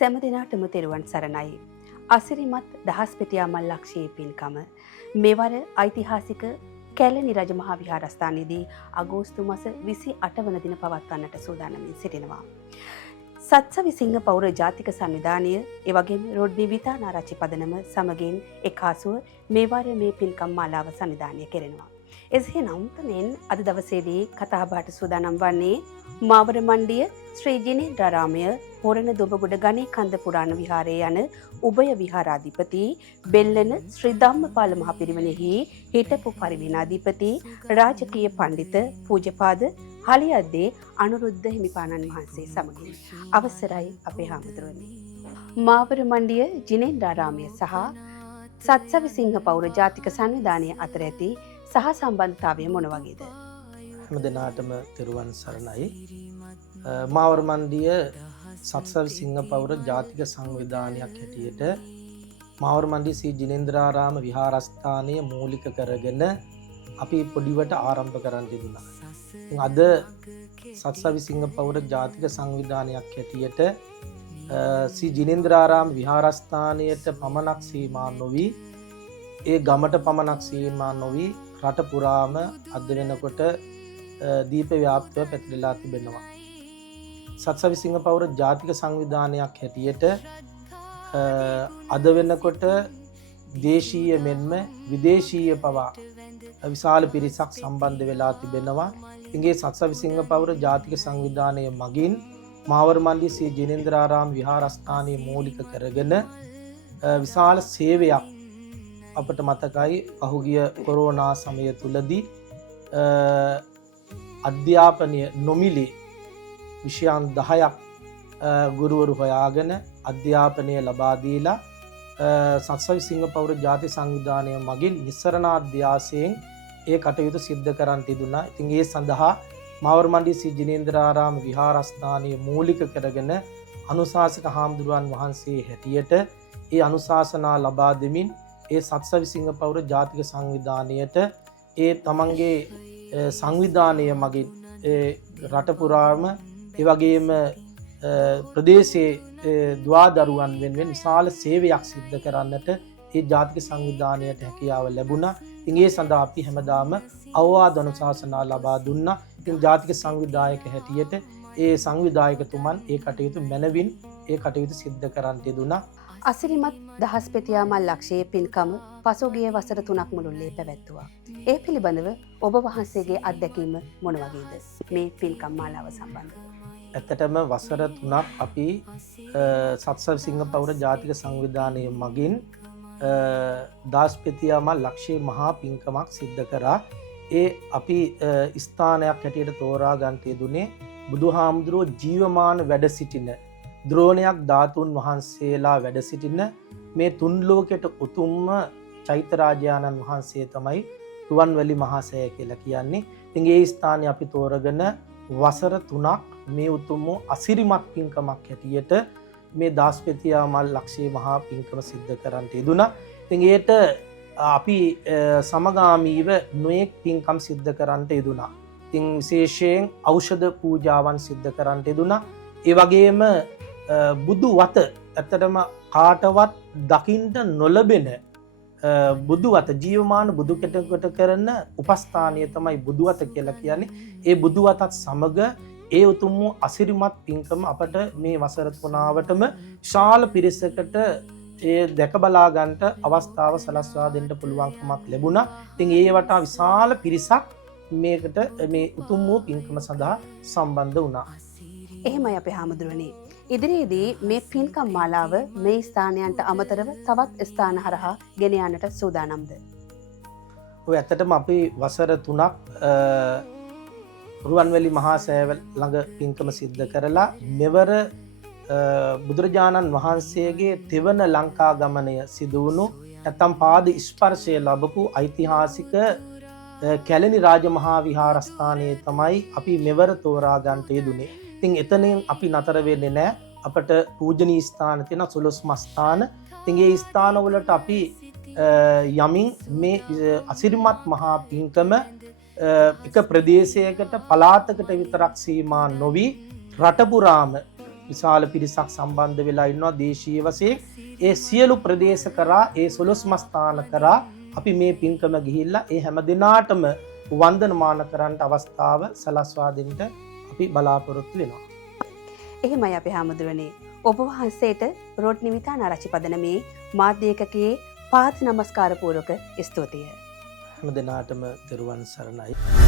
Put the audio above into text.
සෑම දිනකටම තෙරුවන් සරණයි. අසිරිමත් දහස් පෙතියා මල් ලක්ෂයේ පින්කම මෙවර ඓතිහාසික කැලණි රජමහා විහාරස්ථානයේදී අගෝස්තු මාස 28 වන දින පවත්වන්නට සූදානම්ව සිටිනවා. සත්සවිසිංහ පෞර ජාතික සංවිධානය එවැගේම රොඩ්නි විතානාරච්චි පදනම සමගින් එක්හසුව මෙවර මේ පින්කම් මාලාව සංවිධානය කෙරෙනවා. එසේනම් මෙන් අද දවසේදී කතාබහට සූදානම් වන්නේ මාවර මණ්ඩිය ශ්‍රී ජිනේන්ද්‍රාරාමය හොරණ දොඹගොඩ ගණේ කන්ද පුරාණ විහාරයේ යන උභය විහාරාධිපති බෙල්ලන ශ්‍රී ධම්මපාල මහ පිරිවෙනෙහි හිටපු පරිවෙනාධිපති රාජකීය පඬිත පූජ්‍යපාද හලියද්දේ අනුරුද්ධ හිමිපාණන් වහන්සේ සමගින් අවසරයි අපේ හාමුදුරුවනි. මාවර මණ්ඩිය ජිනේන්ද්‍රාරාමය සහ සත්සවිසිංහ පෞර ජාතික සංවිධානය අතර ඇති සහ සම්බන්ධතාවය මොන වගේද? හැම දිනාටම තෙරුවන් සරණයි. මාවර මණ්ඩිය සත්සවිසිංහ පෞර ජාතික සංවිධානයක් හැටියට මාවර මණ්ඩිය ශ්‍රී ජිනේන්ද්‍රාරාම විහාරස්ථානය මූලික කරගෙන අපි පොඩිවට ආරම්භ කරන්න තිබුණා. අද සත්සවිසිංහ පෞර ජාතික සංවිධානයක් හැටියට ශ්‍රී ජිනේන්ද්‍රාරාම විහාරස්ථානයට පමණක් සීමා නොවි ඒ ගමට පමණක් සීමා නොවි රට පුරාම අද වෙනකොට දීප ව්‍යාප්තව පැතිරලා තිබෙනවා. සත්සවිසිංහ පෞර ජාතික සංවිධානයක් හැටියට අද වෙනකොට දේශීය මෙන්ම විදේශීය පවා විශාල පිරිසක් සම්බන්ධ වෙලා තිබෙනවා. ඉංගේ සත්සවිසිංහ පෞර ජාතික සංවිධානය මගින් මාවර මණ්ඩිය ශ්‍රී ජිනේන්ද්‍රාරාම විහාරස්ථානය මූලික කරගෙන විශාල සේවයක් අපට මතකයි. පහුගිය කොරෝනා සමය තුලදී අධ්‍යාපනය නොමිලේ විෂයන් 10ක් ගුරුවරු හොයාගෙන අධ්‍යාපනය ලබා දීලා සත්සවිසිංහ පෞර ජාතික සංවිධානය මගින් නිස්සරණාධ්‍යාසයෙන් ඒ කටයුතු සිද්ධ කරන් තිබුණා. ඉතින් ඒ සඳහා මාවර මණ්ඩිය ශ්‍රී ජිනේන්ද්‍රාරාම විහාරස්ථානය මූලික කරගෙන අනුශාසක හාමුදුරුවන් වහන්සේ හැටියට ඒ අනුශාසනා ලබා දෙමින් ඒ සත්සවිසිංහ පෞර ජාතික සංවිධානයට ඒ තමන්ගේ සංවිධානය මගින් රට පුරාම ඒ වගේම ප්‍රදේශයේ දුවදරුවන් වෙනුවෙන් විශාල සේවයක් සිද්ධ කරන්නට ඒ ජාතික සංවිධානයට හැකියාව ලැබුණා. ඉතින් ඒ සඳහා අපි හැමදාම අවවාද අනුශාසනා ලබා දුන්නා. ඉතින් ජාතික සංවිධායක හැටියට ඒ සංවිධායකතුමන් ඒ කටයුතු මැනවින් ඒ කටයුතු සිද්ධ කරන්නට යෙදුණා. අසිරිමත් දහස් පෙතියා මල් ලක්ෂයේ පින්කම පසුගිය වසර 3ක් මුළුල්ලේ පැවැත්වුවා. ඒ පිළිබඳව ඔබ වහන්සේගේ අත්දැකීම මොන වගේද මේ පින්කම් මාලාව සම්බන්ධව? ඇත්තටම වසර 3ක් අපි සත්සවිසිංහ පෞර ජාතික සංවිධානය මගින් දහස් පෙතියා මල් ලක්ෂයේ මහා පින්කමක් සිද්ධ කරා. ඒ අපි ස්ථානයක් හැටියට තෝරා ගන්න යෙදුනේ බුදුහාමුදුරුවෝ ජීවමාන වැඩ සිටින ද්‍රෝණයක් ධාතුන් වහන්සේලා වැඩ සිටින මේ තුන් ලෝකයට උතුම්ම චෛත්‍යරාජානන් වහන්සේ තමයි රුවන්වැලි මහා සෑය කියලා කියන්නේ. ඉතින් ඒ ස්ථානය අපි තෝරගෙන වසර 3ක් මේ උතුම් අසිරිමත් පින්කමක් හැටියට මේ දාස්පෙතියා මල් ලක්ෂයේ මහා පින්කම සිද්ධ කරන්නට යෙදුණා. ඉතින් ඒට අපි සමගාමීව නොයෙක් පින්කම් සිද්ධ කරන්නට යෙදුණා. ඉතින් විශේෂයෙන් ඖෂධ පූජාවන් සිද්ධ කරන්නට යෙදුණා. ඒ වගේම බුදු වත ඇත්තටම කාටවත් දකින්න නොලබෙන බුදු වත ජීවමාන බුදු කෙටකට කරන උපස්ථානය තමයි බුදු වත කියලා කියන්නේ. ඒ බුදු වතත් සමග ඒ උතුම් අසිරිමත් පින්කම අපට මේ වසර 3වටම විශාල පිරිසකට ඒ දැක බලා ගන්නට අවස්ථාව සලස්වා දෙන්න පුළුවන්කමක් ලැබුණා. ඉතින් ඒ වටා විශාල පිරිසක් මේකට මේ උතුම් වූ පින්කම සඳහා සම්බන්ධ වුණා. එහෙමයි අපේ හාමුදුරනේ. ඉදිරියේදී මේ පින්කම් මාලාව මේ ස්ථානයන්ට අමතරව තවත් ස්ථාන හරහා ගෙන යන්නට සූදානම්ද? ඔය ඇත්තටම අපි වසර 3ක් රුවන්වැලි මහා සෑය ළඟ පින්කම සිද්ධ කරලා මෙවර බුදුරජාණන් වහන්සේගේ තෙවන ලංකා ගමනය සිදු වුණු නැත්නම් පාද ස්පර්ශය ලැබපු ඓතිහාසික කැලණි රාජමහා විහාරස්ථානයේ තමයි අපි මෙවර තෝරා ගන්නට යෙදුනේ. ඉතින් එතනින් අපි නතර වෙන්නේ නැහැ. අපට පූජනීය ස්ථාන තියෙන 11 ස්ථාන. ඉතින් ඒ ස්ථාන වලට අපි යමින් මේ අසිරිමත් මහා පින්කම එක ප්‍රදේශයකට පළාතකට විතරක් සීමා නොවි රට පුරාම විශාල පිරිසක් සම්බන්ධ වෙලා ඉන්නවා දේශීය වශයෙන්. ඒ සියලු ප්‍රදේශ කරා ඒ 12 ස්ථාන කරා අපි මේ පින්කම ගිහිල්ලා ඒ හැම දිනාටම වන්දනමාන කරන්නට අවස්ථාව සලස්වා දෙන්න අපි බලාපොරොත්තු වෙනවා. එහෙමයි අපේ හාමුදුරනේ. ඔබ වහන්සේට රොඩ්නි විතානාරච්චි පදනමේ මාධ්‍ය ඒකකයේ පාද නමස්කාර පූර්වක ස්තුතිය. හැම දිනාටම දරුවන් සරණයි.